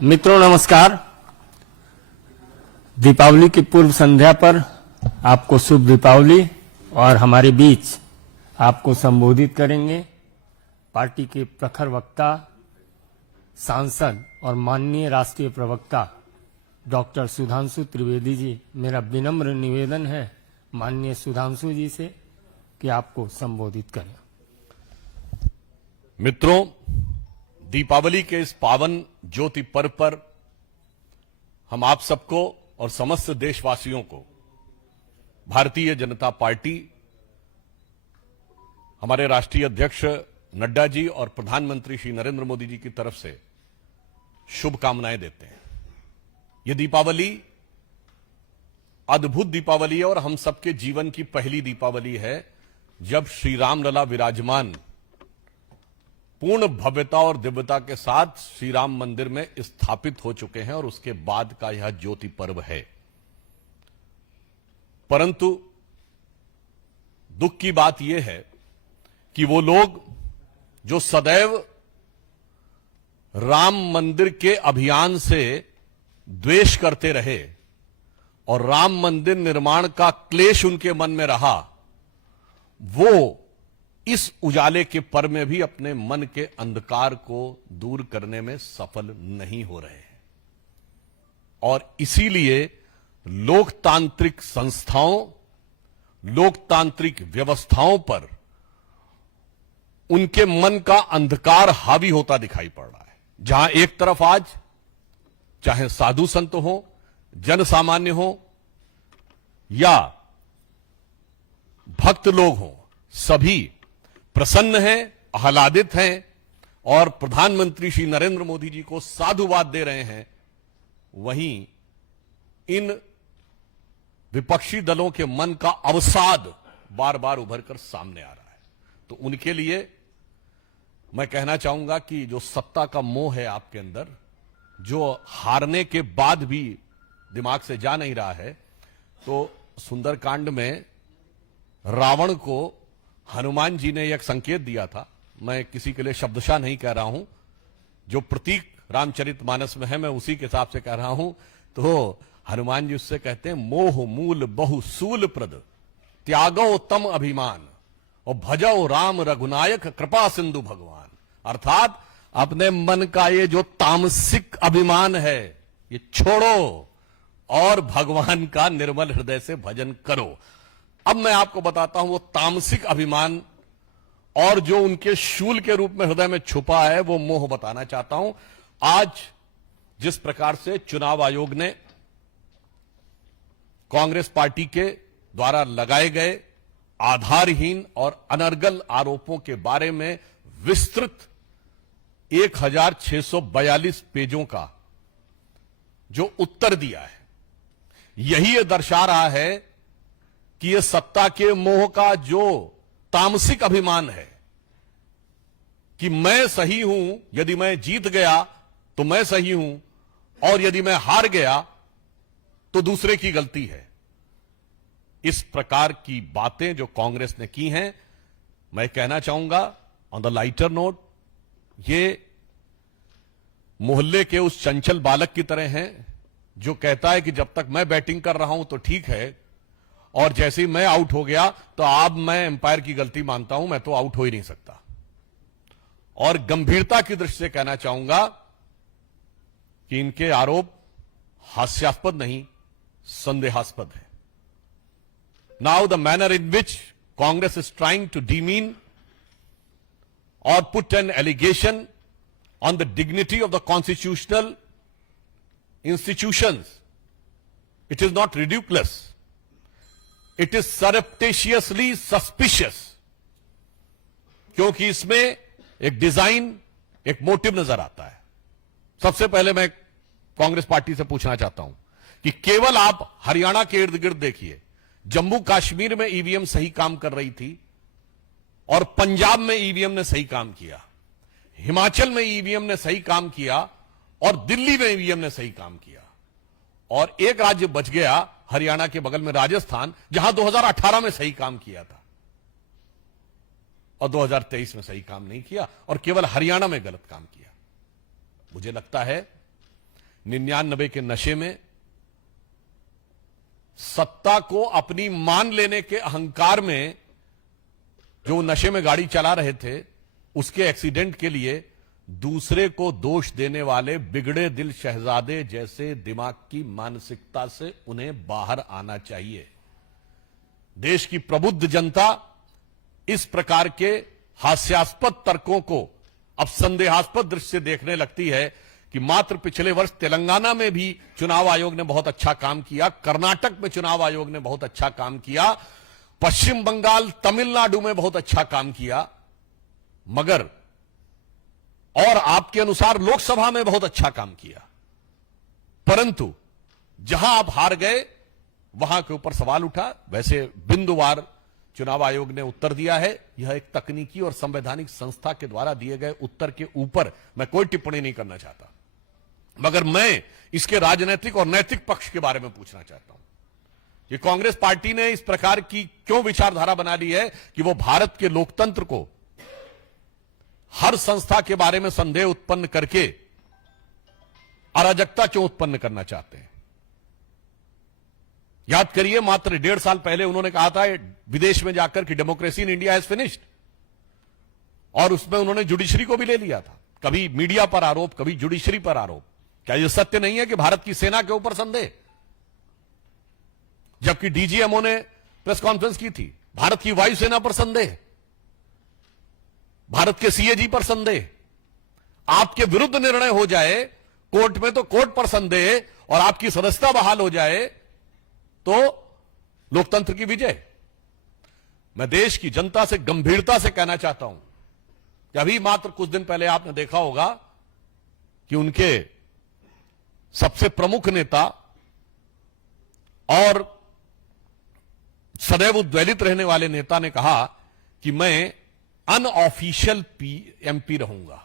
मित्रों नमस्कार। दीपावली की पूर्व संध्या पर आपको शुभ दीपावली। और हमारे बीच आपको संबोधित करेंगे पार्टी के प्रखर वक्ता, सांसद और माननीय राष्ट्रीय प्रवक्ता डॉक्टर सुधांशु त्रिवेदी जी। मेरा विनम्र निवेदन है माननीय सुधांशु जी से कि आपको संबोधित करें। मित्रों, दीपावली के इस पावन ज्योति पर्व पर हम आप सबको और समस्त देशवासियों को भारतीय जनता पार्टी, हमारे राष्ट्रीय अध्यक्ष नड्डा जी और प्रधानमंत्री श्री नरेंद्र मोदी जी की तरफ से शुभकामनाएं देते हैं। यह दीपावली अद्भुत दीपावली है और हम सबके जीवन की पहली दीपावली है जब श्री राम लला विराजमान पूर्ण भव्यता और दिव्यता के साथ श्री राम मंदिर में स्थापित हो चुके हैं और उसके बाद का यह ज्योति पर्व है। परंतु दुख की बात यह है कि वो लोग जो सदैव राम मंदिर के अभियान से द्वेष करते रहे और राम मंदिर निर्माण का क्लेश उनके मन में रहा, वो इस उजाले के पर्व में भी अपने मन के अंधकार को दूर करने में सफल नहीं हो रहे हैं। और इसीलिए लोकतांत्रिक संस्थाओं, लोकतांत्रिक व्यवस्थाओं पर उनके मन का अंधकार हावी होता दिखाई पड़ रहा है। जहां एक तरफ आज चाहे साधु संत हो, जन सामान्य हो या भक्त लोग हो, सभी प्रसन्न हैं, आह्लादित हैं और प्रधानमंत्री श्री नरेंद्र मोदी जी को साधुवाद दे रहे हैं, वहीं इन विपक्षी दलों के मन का अवसाद बार बार उभर कर सामने आ रहा है। तो उनके लिए मैं कहना चाहूंगा कि जो सत्ता का मोह है आपके अंदर, जो हारने के बाद भी दिमाग से जा नहीं रहा है, तो सुंदरकांड में रावण को हनुमान जी ने एक संकेत दिया था। मैं किसी के लिए शब्दशः नहीं कह रहा हूं, जो प्रतीक रामचरितमानस में है मैं उसी के हिसाब से कह रहा हूं। तो हनुमान जी उससे कहते हैं, मोह मूल बहु सूल प्रद त्यागो तम अभिमान और भजो राम रघुनायक कृपा सिंधु भगवान। अर्थात अपने मन का ये जो तामसिक अभिमान है ये छोड़ो और भगवान का निर्मल हृदय से भजन करो। अब मैं आपको बताता हूं वो तामसिक अभिमान और जो उनके शूल के रूप में हृदय में छुपा है वो मोह बताना चाहता हूं। आज जिस प्रकार से चुनाव आयोग ने कांग्रेस पार्टी के द्वारा लगाए गए आधारहीन और अनर्गल आरोपों के बारे में विस्तृत 1642 पेजों का जो उत्तर दिया है, यही ये दर्शा रहा है कि ये सत्ता के मोह का जो तामसिक अभिमान है कि मैं सही हूं, यदि मैं जीत गया तो मैं सही हूं और यदि मैं हार गया तो दूसरे की गलती है। इस प्रकार की बातें जो कांग्रेस ने की हैं, मैं कहना चाहूंगा ऑन द लाइटर नोट, ये मोहल्ले के उस चंचल बालक की तरह हैं जो कहता है कि जब तक मैं बैटिंग कर रहा हूं तो ठीक है और जैसे ही मैं आउट हो गया तो अब मैं एम्पायर की गलती मानता हूं, मैं तो आउट हो ही नहीं सकता। और गंभीरता की दृष्टि से कहना चाहूंगा कि इनके आरोप हास्यास्पद नहीं, संदेहास्पद है। Now the manner in which Congress is trying to demean और put an allegation on the dignity of the constitutional institutions, it is not ridiculous, it is surreptitiously suspicious, क्योंकि इसमें एक डिजाइन, एक मोटिव नजर आता है। सबसे पहले मैं कांग्रेस पार्टी से पूछना चाहता हूं कि केवल आप हरियाणा के इर्द गिर्द देखिए, जम्मू कश्मीर में ईवीएम सही काम कर रही थी और पंजाब में ईवीएम ने सही काम किया, हिमाचल में ईवीएम ने सही काम किया और दिल्ली में ईवीएम ने सही काम किया, और एक राज्य बच गया हरियाणा के बगल में राजस्थान, जहां 2018 में सही काम किया था और 2023 में सही काम नहीं किया और केवल हरियाणा में गलत काम किया। मुझे लगता है 99 के नशे में, सत्ता को अपनी मान लेने के अहंकार में जो नशे में गाड़ी चला रहे थे, उसके एक्सीडेंट के लिए दूसरे को दोष देने वाले बिगड़े दिल शहजादे जैसे दिमाग की मानसिकता से उन्हें बाहर आना चाहिए। देश की प्रबुद्ध जनता इस प्रकार के हास्यास्पद तर्कों को अब संदेहास्पद दृष्टि से देखने लगती है कि मात्र पिछले वर्ष तेलंगाना में भी चुनाव आयोग ने बहुत अच्छा काम किया, कर्नाटक में चुनाव आयोग ने बहुत अच्छा काम किया, पश्चिम बंगाल, तमिलनाडु में बहुत अच्छा काम किया, मगर और आपके अनुसार लोकसभा में बहुत अच्छा काम किया, परंतु जहां आप हार गए वहां के ऊपर सवाल उठा। वैसे बिंदुवार चुनाव आयोग ने उत्तर दिया है, यह एक तकनीकी और संवैधानिक संस्था के द्वारा दिए गए उत्तर के ऊपर मैं कोई टिप्पणी नहीं करना चाहता, मगर मैं इसके राजनीतिक और नैतिक पक्ष के बारे में पूछना चाहता हूं कि कांग्रेस पार्टी ने इस प्रकार की क्यों विचारधारा बना ली है कि वो भारत के लोकतंत्र को हर संस्था के बारे में संदेह उत्पन्न करके अराजकता क्यों उत्पन्न करना चाहते हैं। याद करिए, मात्र 1.5 साल पहले उन्होंने कहा था विदेश में जाकर कि democracy in India has finished, और उसमें उन्होंने जुडिशरी को भी ले लिया था। कभी मीडिया पर आरोप, कभी जुडिशरी पर आरोप। क्या यह सत्य नहीं है कि भारत की सेना के ऊपर संदेह? जबकि डीजीएमओ ने प्रेस कॉन्फ्रेंस की थी, भारत की वायुसेना पर संदेह, भारत के सीएजी पर संदेह। आपके विरुद्ध निर्णय हो जाए कोर्ट में तो कोर्ट पर संदेह, और आपकी सदस्यता बहाल हो जाए तो लोकतंत्र की विजय। मैं देश की जनता से गंभीरता से कहना चाहता हूं कि अभी मात्र कुछ दिन पहले आपने देखा होगा कि उनके सबसे प्रमुख नेता और सदैव उद्वेलित रहने वाले नेता ने कहा कि मैं अनऑफिशियल एमपी रहूंगा।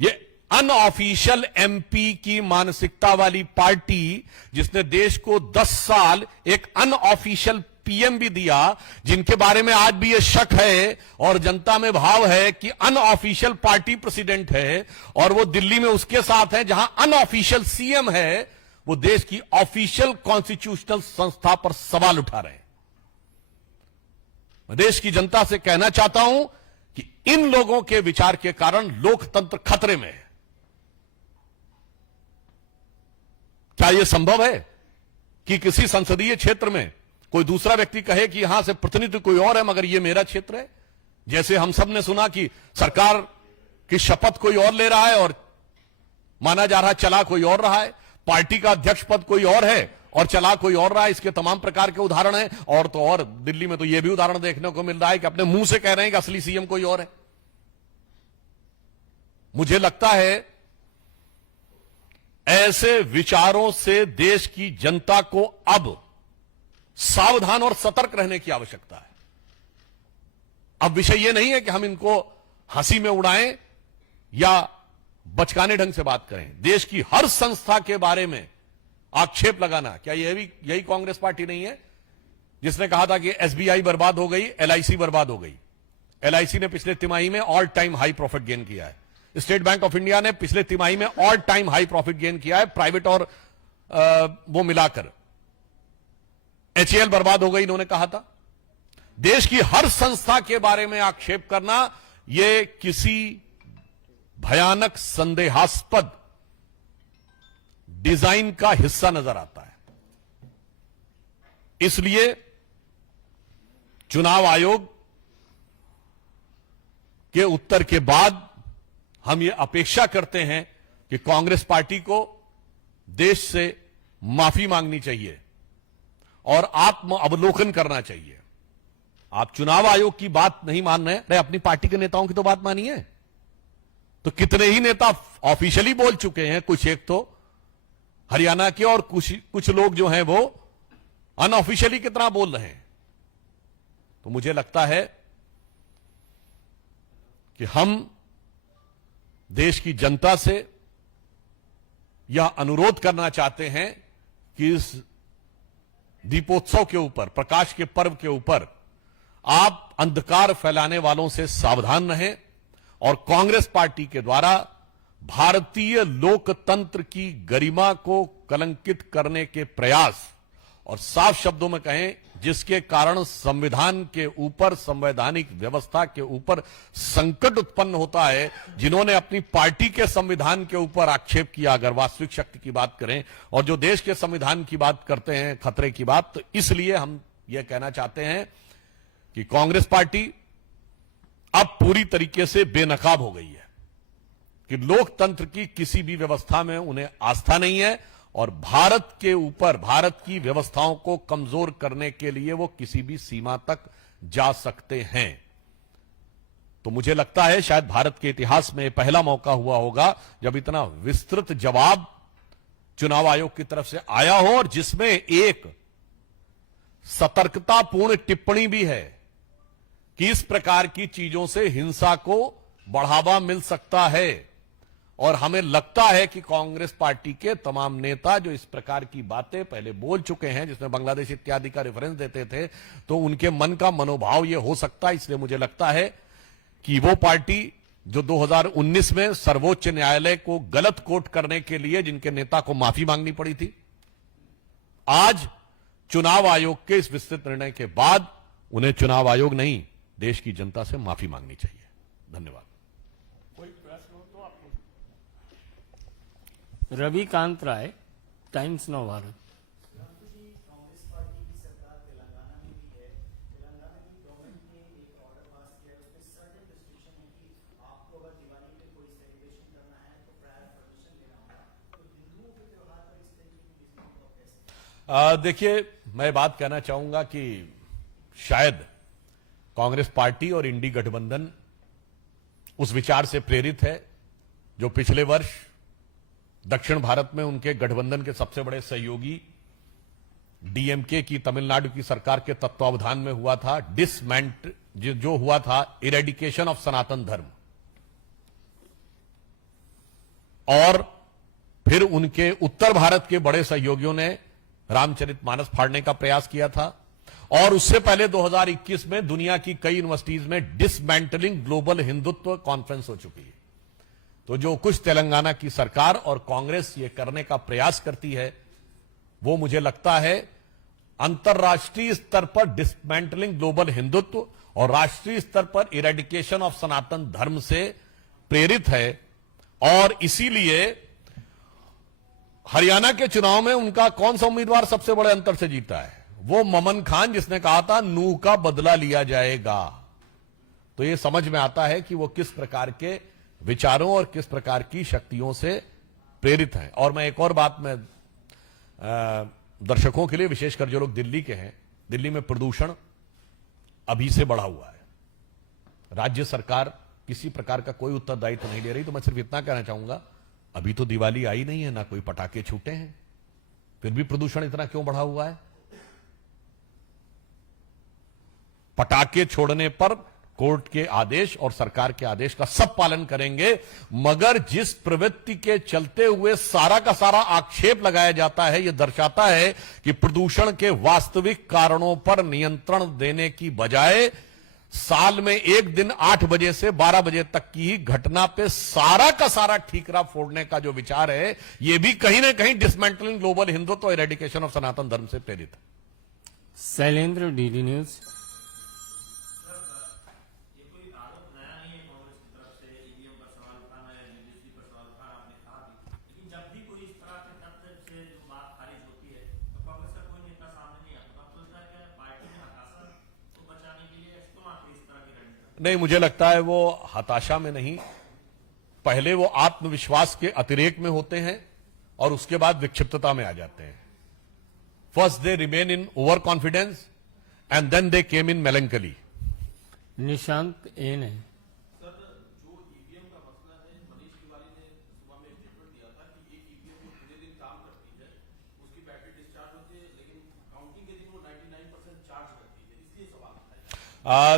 ये अनऑफिशियल एमपी की मानसिकता वाली पार्टी, जिसने देश को 10 साल एक अनऑफिशियल पीएम भी दिया, जिनके बारे में आज भी यह शक है और जनता में भाव है कि अनऑफिशियल पार्टी प्रेसिडेंट है, और वो दिल्ली में उसके साथ है जहां अनऑफिशियल सीएम है, वो देश की ऑफिशियल कॉन्स्टिट्यूशनल संस्था पर सवाल उठा रहे हैं। मैं देश की जनता से कहना चाहता हूं कि इन लोगों के विचार के कारण लोकतंत्र खतरे में है। क्या यह संभव है कि किसी संसदीय क्षेत्र में कोई दूसरा व्यक्ति कहे कि यहां से प्रतिनिधि कोई और है मगर यह मेरा क्षेत्र है? जैसे हम सब ने सुना कि सरकार की शपथ कोई और ले रहा है और माना जा रहा है चला कोई और रहा है, पार्टी का अध्यक्ष पद कोई और है और चला कोई और रहा है। इसके तमाम प्रकार के उदाहरण हैं, और तो और दिल्ली में तो यह भी उदाहरण देखने को मिल रहा है कि अपने मुंह से कह रहे हैं कि असली सीएम कोई और है। मुझे लगता है ऐसे विचारों से देश की जनता को अब सावधान और सतर्क रहने की आवश्यकता है। अब विषय यह नहीं है कि हम इनको हंसी में उड़ाएं या बचकाने ढंग से बात करें। देश की हर संस्था के बारे में आक्षेप लगाना, क्या यही कांग्रेस पार्टी नहीं है जिसने कहा था कि एसबीआई बर्बाद हो गई, एलआईसी बर्बाद हो गई? एलआईसी ने पिछले तिमाही में all time high profit gain किया है। स्टेट बैंक ऑफ इंडिया ने पिछले तिमाही में all time high profit gain किया है, प्राइवेट और वो मिलाकर। एचएएल बर्बाद हो गई, इन्होंने कहा था। देश की हर संस्था के बारे में आक्षेप करना यह किसी भयानक संदेहास्पद डिजाइन का हिस्सा नजर आता है। इसलिए चुनाव आयोग के उत्तर के बाद हम ये अपेक्षा करते हैं कि कांग्रेस पार्टी को देश से माफी मांगनी चाहिए और आत्म अवलोकन करना चाहिए। आप चुनाव आयोग की बात नहीं मान रहे, अरे अपनी पार्टी के नेताओं की तो बात मानिए। तो कितने ही नेता ऑफिशियली बोल चुके हैं, कुछ एक तो हरियाणा के और कुछ लोग जो हैं वो अनऑफिशियली कितना बोल रहे हैं। तो मुझे लगता है कि हम देश की जनता से यह अनुरोध करना चाहते हैं कि इस दीपोत्सव के ऊपर, प्रकाश के पर्व के ऊपर आप अंधकार फैलाने वालों से सावधान रहें और कांग्रेस पार्टी के द्वारा भारतीय लोकतंत्र की गरिमा को कलंकित करने के प्रयास, और साफ शब्दों में कहें जिसके कारण संविधान के ऊपर, संवैधानिक व्यवस्था के ऊपर संकट उत्पन्न होता है, जिन्होंने अपनी पार्टी के संविधान के ऊपर आक्षेप किया, अगर वास्तविक शक्ति की बात करें, और जो देश के संविधान की बात करते हैं, खतरे की बात, तो इसलिए हम यह कहना चाहते हैं कि कांग्रेस पार्टी अब पूरी तरीके से बेनकाब हो गई है कि लोकतंत्र की किसी भी व्यवस्था में उन्हें आस्था नहीं है, और भारत के ऊपर, भारत की व्यवस्थाओं को कमजोर करने के लिए वो किसी भी सीमा तक जा सकते हैं। तो मुझे लगता है शायद भारत के इतिहास में पहला मौका हुआ होगा जब इतना विस्तृत जवाब चुनाव आयोग की तरफ से आया हो, और जिसमें एक सतर्कतापूर्ण टिप्पणी भी है कि इस प्रकार की चीजों से हिंसा को बढ़ावा मिल सकता है। और हमें लगता है कि कांग्रेस पार्टी के तमाम नेता जो इस प्रकार की बातें पहले बोल चुके हैं, जिसमें बांग्लादेश इत्यादि का रेफरेंस देते थे, तो उनके मन का मनोभाव यह हो सकता है। इसलिए मुझे लगता है कि वो पार्टी जो 2019 में सर्वोच्च न्यायालय को गलत कोट करने के लिए जिनके नेता को माफी मांगनी पड़ी थी, आज चुनाव आयोग के इस विस्तृत निर्णय के बाद उन्हें चुनाव आयोग नहीं, देश की जनता से माफी मांगनी चाहिए। धन्यवाद। रविकांत राय, टाइम्स नाउ भारत। देखिए, मैं बात कहना चाहूंगा कि शायद कांग्रेस पार्टी और इंडी गठबंधन उस विचार से प्रेरित है जो पिछले वर्ष दक्षिण भारत में उनके गठबंधन के सबसे बड़े सहयोगी डीएमके की तमिलनाडु की सरकार के तत्वावधान में हुआ था, जो हुआ था इरेडिकेशन ऑफ सनातन धर्म, और फिर उनके उत्तर भारत के बड़े सहयोगियों ने रामचरितमानस फाड़ने का प्रयास किया था, और उससे पहले 2021 में दुनिया की कई यूनिवर्सिटीज में डिसमेंटलिंग ग्लोबल हिंदुत्व कॉन्फ्रेंस हो चुकी है। तो जो कुछ तेलंगाना की सरकार और कांग्रेस ये करने का प्रयास करती है, वो मुझे लगता है अंतर्राष्ट्रीय स्तर पर डिसमेंटलिंग ग्लोबल हिंदुत्व और राष्ट्रीय स्तर पर इरेडिकेशन ऑफ सनातन धर्म से प्रेरित है। और इसीलिए हरियाणा के चुनाव में उनका कौन सा उम्मीदवार सबसे बड़े अंतर से जीता है? वो ममन खान, जिसने कहा था नूह का बदला लिया जाएगा। तो ये समझ में आता है कि वो किस प्रकार के विचारों और किस प्रकार की शक्तियों से प्रेरित हैं। और मैं एक और बात में दर्शकों के लिए, विशेषकर जो लोग दिल्ली के हैं, दिल्ली में प्रदूषण अभी से बढ़ा हुआ है, राज्य सरकार किसी प्रकार का कोई उत्तरदायित्व नहीं ले रही। तो मैं सिर्फ इतना कहना चाहूंगा, अभी तो दिवाली आई नहीं है, ना कोई पटाखे छूटे हैं, फिर भी प्रदूषण इतना क्यों बढ़ा हुआ है? पटाखे छोड़ने पर कोर्ट के आदेश और सरकार के आदेश का सब पालन करेंगे, मगर जिस प्रवृत्ति के चलते हुए सारा का सारा आक्षेप लगाया जाता है, यह दर्शाता है कि प्रदूषण के वास्तविक कारणों पर नियंत्रण देने की बजाय साल में एक दिन 8 बजे से 12 बजे तक की ही घटना पे सारा का सारा ठीकरा फोड़ने का जो विचार है, यह भी कहीं ना कहीं डिसमेंटलिंग ग्लोबल हिंदुत्व और इरेडिकेशन ऑफ सनातन धर्म से प्रेरित है। Shailendra, DD news. नहीं, मुझे लगता है वो हताशा में नहीं, पहले वो आत्मविश्वास के अतिरेक में होते हैं और उसके बाद विक्षिप्तता में आ जाते हैं। First they remain in over confidence and then they came in melancholy. Nishant एन है।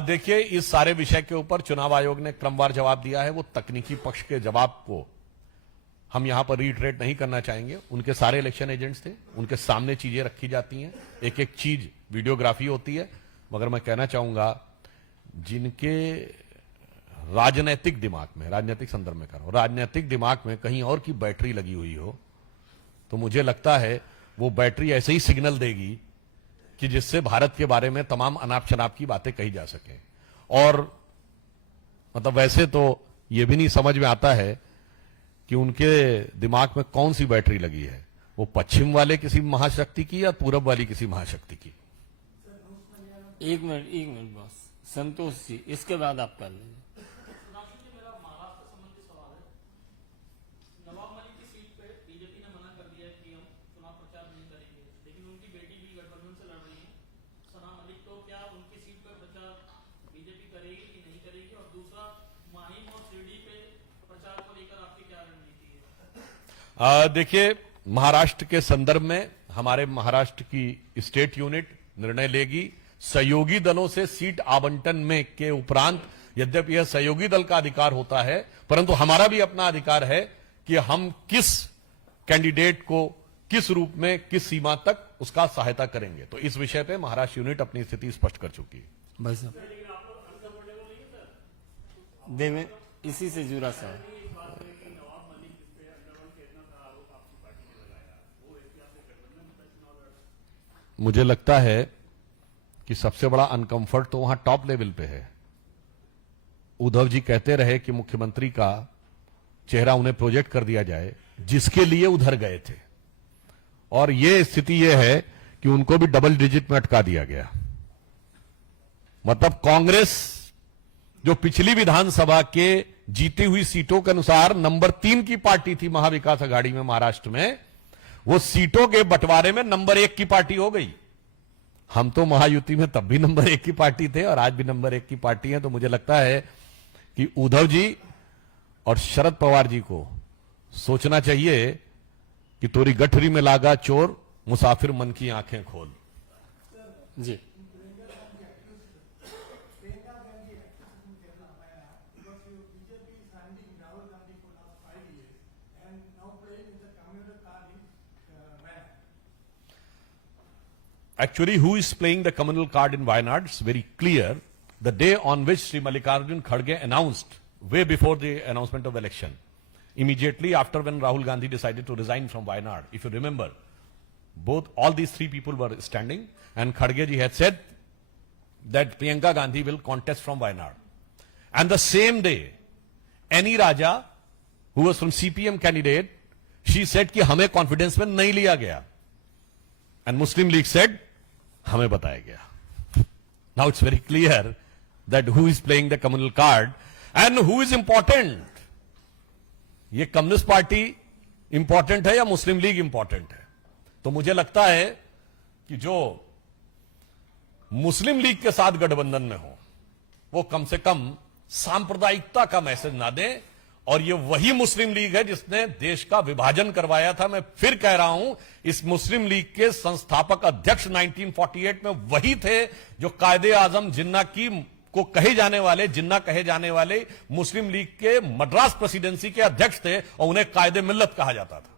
देखिए, इस सारे विषय के ऊपर चुनाव आयोग ने क्रमवार जवाब दिया है। वो तकनीकी पक्ष के जवाब को हम यहां पर रीट्रेट नहीं करना चाहेंगे। उनके सारे इलेक्शन एजेंट्स थे, उनके सामने चीजें रखी जाती हैं, एक एक चीज वीडियोग्राफी होती है। मगर मैं कहना चाहूंगा, जिनके राजनीतिक दिमाग में, राजनीतिक संदर्भ में कर रहा हूं, राजनीतिक दिमाग में कहीं और की बैटरी लगी हुई हो तो मुझे लगता है वो बैटरी ऐसे ही सिग्नल देगी कि जिससे भारत के बारे में तमाम अनाप शनाप की बातें कही जा सके। और मतलब वैसे तो ये भी नहीं समझ में आता है कि उनके दिमाग में कौन सी बैटरी लगी है, वो पश्चिम वाले किसी महाशक्ति की या पूरब वाली किसी महाशक्ति की। एक मिनट बॉस, संतोष जी, इसके बाद आप कर लीजिए। देखिए, महाराष्ट्र के संदर्भ में हमारे महाराष्ट्र की स्टेट यूनिट निर्णय लेगी सहयोगी दलों से सीट आवंटन में के उपरांत। यद्यपि यह सहयोगी दल का अधिकार होता है, परंतु हमारा भी अपना अधिकार है कि हम किस कैंडिडेट को किस रूप में किस सीमा तक उसका सहायता करेंगे। तो इस विषय पे महाराष्ट्र यूनिट अपनी स्थिति स्पष्ट कर चुकी है। भाई साहब, देवें इसी से जुड़ा सवाल। मुझे लगता है कि सबसे बड़ा अनकंफर्ट तो वहां टॉप लेवल पे है। उद्धव जी कहते रहे कि मुख्यमंत्री का चेहरा उन्हें प्रोजेक्ट कर दिया जाए, जिसके लिए उधर गए थे, और यह स्थिति यह है कि उनको भी डबल डिजिट में अटका दिया गया। मतलब कांग्रेस जो पिछली विधानसभा के जीती हुई सीटों के अनुसार नंबर 3 की पार्टी थी महाविकास आघाड़ी में महाराष्ट्र में, वो सीटों के बंटवारे में नंबर 1 की पार्टी हो गई। हम तो महायुति में तब भी नंबर 1 की पार्टी थे और आज भी नंबर 1 की पार्टी है। तो मुझे लगता है कि उद्धव जी और शरद पवार जी को सोचना चाहिए कि तोरी गठरी में लागा चोर, मुसाफिर मन की आंखें खोल। जी, Actually, who is playing the communal card in Wayanad? It's very clear. The day on which Sri Mallikarjun Kharge announced, way before the announcement of election, immediately after when Rahul Gandhi decided to resign from Wayanad, if you remember, all these three people were standing, and Kharge ji had said that Priyanka Gandhi will contest from Wayanad. And the same day, Annie Raja, who was from CPM candidate, she said कि हमें confidence में नहीं लिया गया. And Muslim League said, हमें बताया गया. Now it's very clear that who is playing the communal card and who is important. ये कम्युनिस्ट पार्टी इंपॉर्टेंट है या मुस्लिम लीग इंपॉर्टेंट है? तो मुझे लगता है कि जो मुस्लिम लीग के साथ गठबंधन में हो, वो कम से कम सांप्रदायिकता का मैसेज ना दें। और ये वही मुस्लिम लीग है जिसने देश का विभाजन करवाया था। मैं फिर कह रहा हूं, इस मुस्लिम लीग के संस्थापक अध्यक्ष 1948 में वही थे जो कायदे आजम जिन्ना की को कहे जाने वाले मुस्लिम लीग के मद्रास प्रेसिडेंसी के अध्यक्ष थे, और उन्हें कायदे मिल्लत कहा जाता था।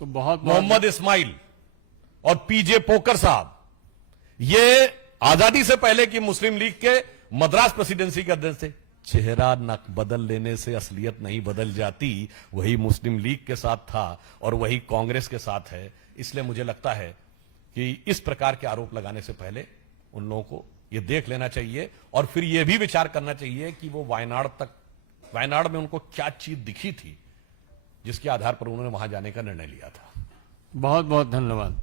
तो बहुत मोहम्मद इस्माइल और पीजे पोकर साहब, ये आजादी से पहले की मुस्लिम लीग के मद्रास प्रेसिडेंसी के अध्यक्ष थे। चेहरा नक बदल लेने से असलियत नहीं बदल जाती। वही मुस्लिम लीग के साथ था और वही कांग्रेस के साथ है। इसलिए मुझे लगता है कि इस प्रकार के आरोप लगाने से पहले उन लोगों को यह देख लेना चाहिए और फिर यह भी विचार करना चाहिए कि वो वायनाड में उनको क्या चीज दिखी थी जिसके आधार पर उन्होंने वहां जाने का निर्णय लिया था। बहुत बहुत धन्यवाद।